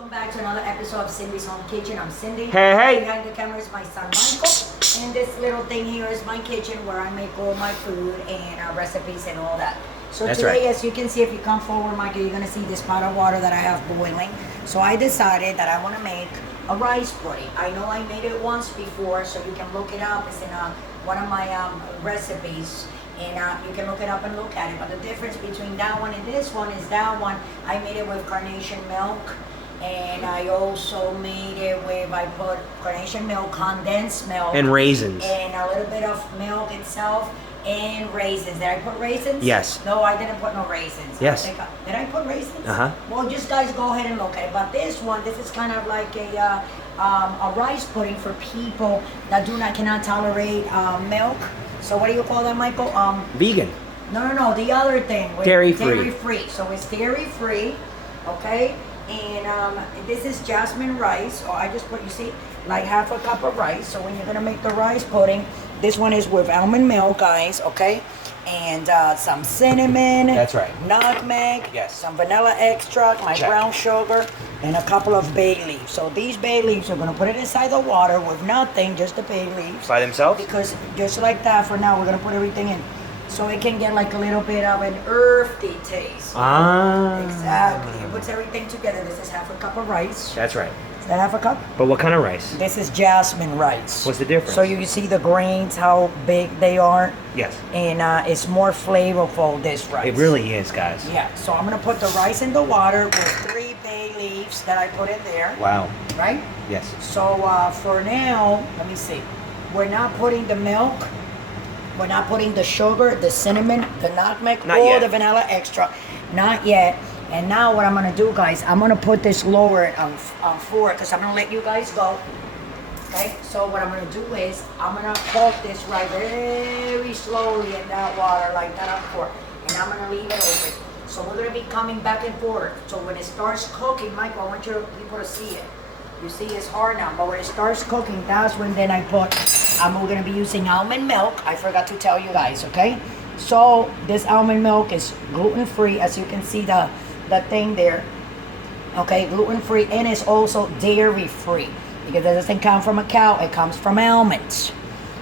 Welcome back to another episode of Cindy's Home Kitchen. I'm Cindy. Hey. Behind the camera is my son Michael. And this little thing here is my kitchen where I make all my food and recipes and all that. So That's today, right. as you can see, if you come forward, Michael, you're going to see this pot of water that I have boiling. So I decided that I want to make a rice pudding. I know I made it once before, so you can look it up. It's in one of my recipes. And you can look it up and look at it. But the difference between that one and this one is that one, I made it with carnation milk. And I also made it with, I put carnation milk, condensed milk. And raisins. And a little bit of milk itself and raisins. Did I put raisins? Yes. No, I didn't put no raisins. Yes. Did I put raisins? Uh-huh. Well, just guys go ahead and look at it. But this one, this is kind of like a rice pudding for people that cannot tolerate milk. So what do you call that, Michael? Vegan. No, the other thing. Dairy-free. Dairy-free. So it's dairy-free, okay? And this is jasmine rice. So I just put, you see, like half a cup of rice. So when you're gonna make the rice pudding, this one is with almond milk, guys, okay? And some cinnamon. That's right. Nutmeg. Yes. Some vanilla extract, my Check. brown sugar, and a couple of bay leaves. So these bay leaves, we're gonna put it inside the water with nothing, just the bay leaves. By themselves? Because just like that, for now, we're gonna put everything in. So it can get like a little bit of an earthy taste. Ah. Exactly. It puts everything together. This is half a cup of rice. That's right. Is that half a cup? But what kind of rice? This is jasmine rice. What's the difference? So you see the grains, how big they are? Yes. And it's more flavorful, this rice. It really is, guys. Yeah. So I'm going to put the rice in the water with 3 bay leaves that I put in there. Wow. Right? Yes. So for now, let me see. We're not putting the milk. We're not putting the sugar, the cinnamon, the nutmeg, Not or yet. the vanilla extra. Not yet. And now what I'm going to do, guys, I'm going to put this lower on 4 because I'm going to let you guys go. Okay? So what I'm going to do is I'm going to cook this right very slowly in that water like that on 4. And I'm going to leave it open. So we're going to be coming back and forth. So when it starts cooking, Michael, I want you people to see it. You see it's hard now, but when it starts cooking, that's when then I put, we're going to be using almond milk. I forgot to tell you guys, okay? So this almond milk is gluten-free, as you can see the thing there. Okay, gluten-free, and it's also dairy-free because it doesn't come from a cow, it comes from almonds.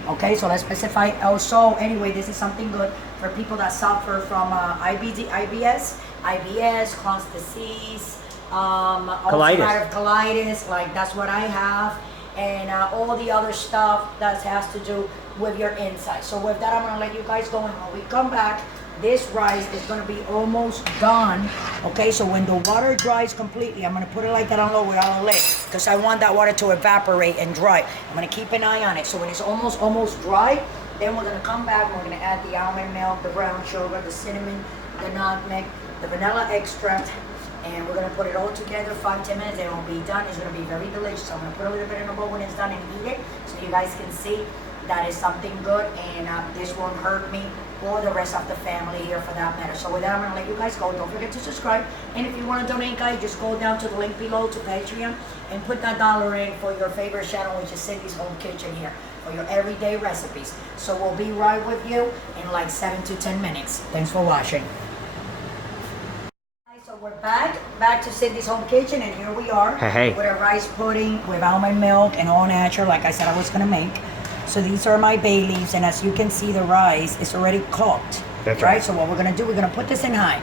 Okay, so let's specify also, anyway, this is something good for people that suffer from IBS, Crohn's disease, ulcerative colitis, like that's what I have, and all the other stuff that has to do with your insides. So with that, I'm going to let you guys go, and when we come back, this rice is going to be almost done. Okay, so when the water dries completely, I'm going to put it like that on low without a lid because I want that water to evaporate and dry. I'm going to keep an eye on it. So when it's almost dry, then we're going to come back and we're going to add the almond milk, the brown sugar, the cinnamon, the nutmeg, the vanilla extract, and we're going to put it all together 5-10 minutes. It will be done. It's going to be very delicious. So I'm going to put a little bit in a bowl when it's done and eat it so you guys can see that is something good, and this won't hurt me or the rest of the family here for that matter. So with that, I'm going to let you guys go. Don't forget to subscribe. And if you want to donate, guys, just go down to the link below to Patreon and put that $1 in for your favorite channel, which is Cindy's Home Kitchen here, for your everyday recipes. So we'll be right with you in like 7 to 10 minutes. Thanks for watching. So we're back to Cindy's Home Kitchen, and here we are Hey. with a rice pudding with almond milk and all natural, like I said I was going to make. So these are my bay leaves, and as you can see, the rice is already cooked. That's right. So what we're going to do, we're going to put this in high.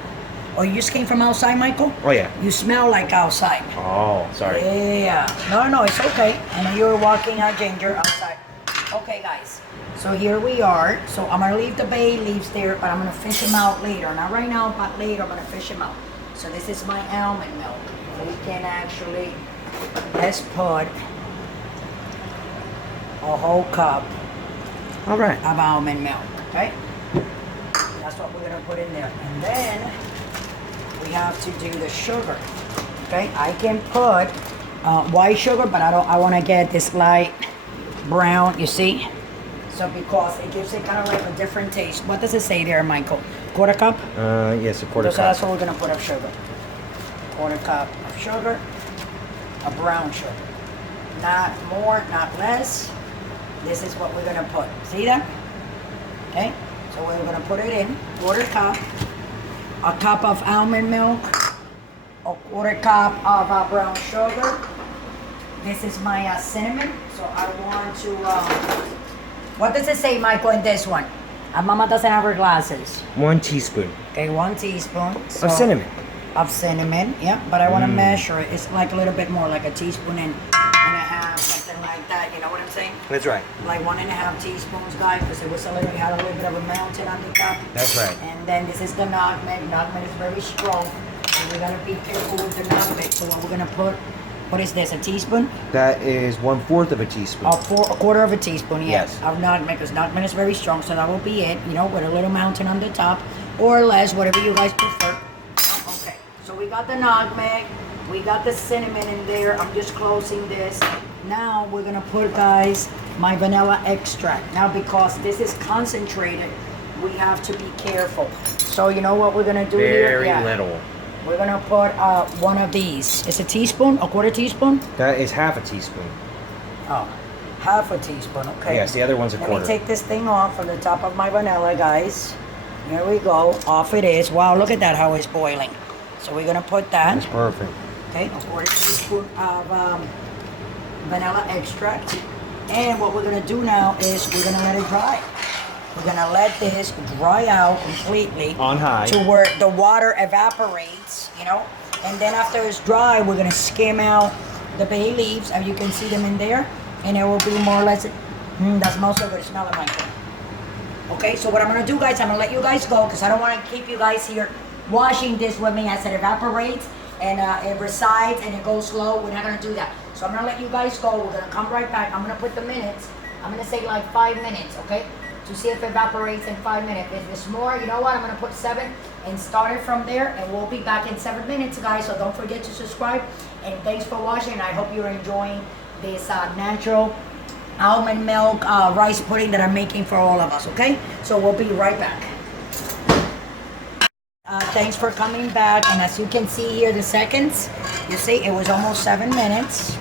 Oh, you just came from outside, Michael? Oh, yeah. You smell like outside. Oh, sorry. Yeah. No, it's okay. I know you were walking out ginger outside. Okay, guys. So here we are. So I'm going to leave the bay leaves there, but I'm going to fish them out later. Not right now, but later I'm going to fish them out. So this is my almond milk. We can actually, let's put a whole cup All right. of almond milk, okay? That's what we're gonna put in there. And then we have to do the sugar, okay? I can put white sugar, but I wanna get this light brown, you see? So because it gives it kind of like a different taste. What does it say there, Michael? Quarter cup? Yes, a quarter So cup. that's what we're gonna put of sugar. Quarter cup of sugar, a brown sugar. Not more, not less. This is what we're gonna put. See that? Okay, so we're gonna put it in. Quarter cup, a cup of almond milk, a quarter cup of brown sugar. This is my cinnamon. So I want to, what does it say, Michael, in this one? Mama doesn't have her glasses. 1 teaspoon Okay, 1 teaspoon. So, of cinnamon. Of cinnamon, yeah. But I want to measure it. It's like a little bit more, like a teaspoon and a half, something like that. You know what I'm saying? That's right. Like 1.5 teaspoons, guys, because it was a little, it had a little bit of a mountain on the top. That's right. And then this is the nutmeg. Nutmeg is very strong. So we gotta be careful with the nutmeg. So what we're gonna put, what is this, a teaspoon? That is 1/4 of a teaspoon. A quarter of a teaspoon, yes. Yes. Of nutmeg, because nutmeg is very strong. So that will be it, you know, with a little mountain on the top, or less, whatever you guys prefer. Okay, so we got the nutmeg, we got the cinnamon in there. I'm just closing this. Now we're gonna put, guys, my vanilla extract. Now because this is concentrated, we have to be careful. So you know what we're gonna do here? Very little. We're gonna put one of these. It's a teaspoon, a quarter teaspoon? That is half a teaspoon. Oh, half a teaspoon, okay. Yes, the other one's a Let quarter. me take this thing off from the top of my vanilla, guys. Here we go, off it is. Wow, look at that, how it's boiling. So we're gonna put that. That's perfect. Okay, a quarter teaspoon of vanilla extract. And what we're gonna do now is we're gonna let it dry. We're gonna let this dry out completely. On high. To where the water evaporates, you know? And then after it's dry, we're gonna skim out the bay leaves, and you can see them in there. And it will be more or less, that smells so good, smell it, Michael. Okay, so what I'm gonna do, guys, I'm gonna let you guys go, because I don't wanna keep you guys here washing this with me as it evaporates and it resides and it goes slow. We're not gonna do that. So I'm gonna let you guys go. We're gonna come right back. I'm gonna put the minutes. I'm gonna say like 5 minutes, okay? To see if it evaporates in 5 minutes. If it's more, you know what? I'm gonna put 7 and start it from there, and we'll be back in 7 minutes, guys. So don't forget to subscribe. And thanks for watching. I hope you're enjoying this natural almond milk rice pudding that I'm making for all of us, okay? So we'll be right back. Thanks for coming back, and as you can see here, the seconds, you see it was almost 7 minutes.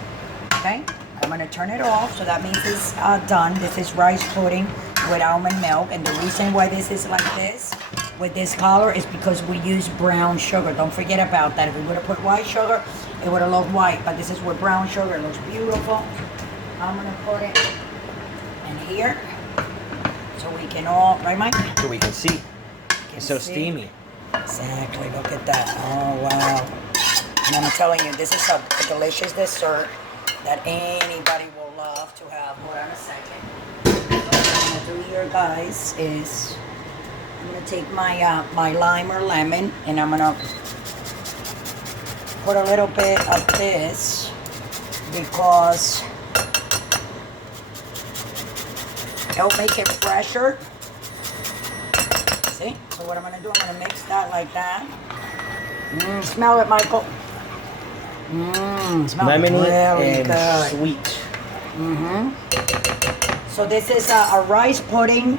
Okay, I'm gonna turn it off, so that means it's done. This is rice pudding with almond milk, and the reason why this is like this with this color is because we use brown sugar. Don't forget about that. If we would have put white sugar, it would have looked white, but this is with brown sugar. It looks beautiful. I'm gonna put it in here so we can all, right, Mike? So we can see. It's so see. steamy. Exactly, look at that. Oh, wow. And I'm telling you, this is a delicious dessert that anybody will love to have. Hold on a second. What I'm gonna do here, guys, is I'm gonna take my my lime or lemon, and I'm gonna put a little bit of this because it'll make it fresher. See? So what I'm gonna do, I'm gonna mix that like that. Smell it, Michael. Smells Lemony really and good. sweet. So this is a rice pudding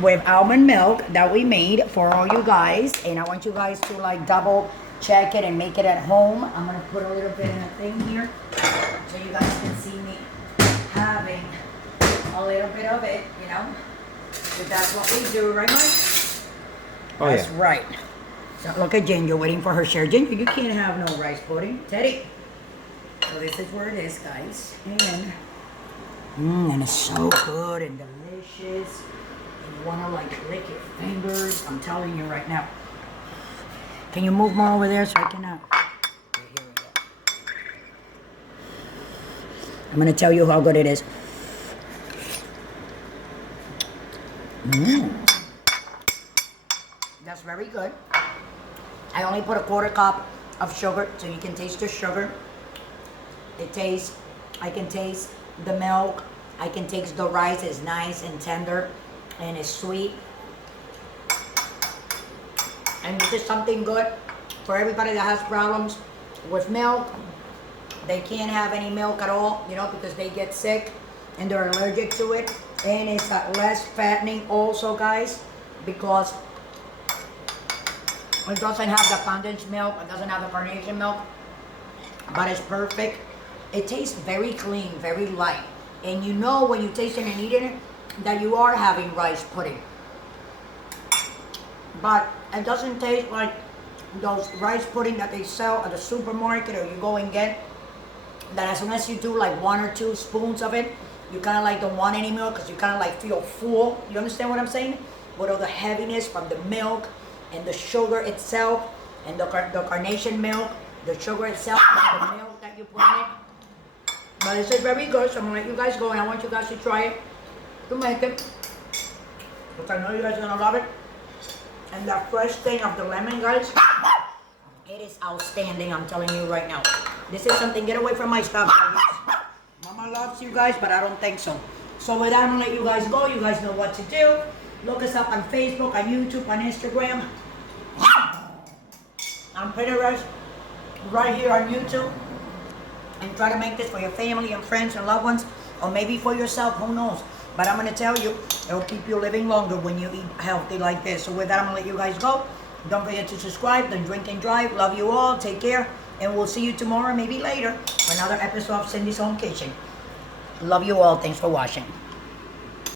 with almond milk that we made for all you guys, and I want you guys to like double check it and make it at home. I'm gonna put a little bit in a thing here so you guys can see me having a little bit of it, you know. So that's what we do, right, Mike? Oh, That's yeah. right. So look at Ginger waiting for her share. Ginger, you can't have no rice pudding. Teddy. So this is where it is, guys. And it's so good and delicious. And you want to like lick your fingers. I'm telling you right now. Can you move more over there so I can... Here we go. I'm going to tell you how good it is. That's very good. I only put a quarter cup of sugar so you can taste the sugar. I can taste the milk. I can taste the rice. It's nice and tender and it's sweet. And this is something good for everybody that has problems with milk. They can't have any milk at all, you know, because they get sick and they're allergic to it. And it's less fattening also, guys, because it doesn't have the condensed milk, it doesn't have the carnation milk, but it's perfect. It tastes very clean, very light. And you know when you taste it and eat it that you are having rice pudding. But it doesn't taste like those rice pudding that they sell at the supermarket or you go and get, that as soon as you do like 1 or 2 spoons of it, you kind of like don't want any milk because you kind of like feel full. You understand what I'm saying? With all the heaviness from the milk and the sugar itself and the carnation milk, the sugar itself, and the milk that you put in it. But this is very good, so I'm gonna let you guys go and I want you guys to try it, to make it. Because I know you guys are gonna love it. And that fresh thing of the lemon, guys, it is outstanding, I'm telling you right now. This is something, get away from my stuff, guys. Mama loves you guys, but I don't think so. So with that, I'm gonna let you guys go. You guys know what to do. Look us up on Facebook, on YouTube, on Instagram, on Pinterest, right here on YouTube. And try to make this for your family and friends and loved ones, or maybe for yourself, who knows. But I'm gonna tell you, it'll keep you living longer when you eat healthy like this. So with that, I'm gonna let you guys go. Don't forget to subscribe, then drink and drive. Love you all, take care, and we'll see you tomorrow, maybe later, for another episode of Cindy's Home Kitchen. Love you all, thanks for watching.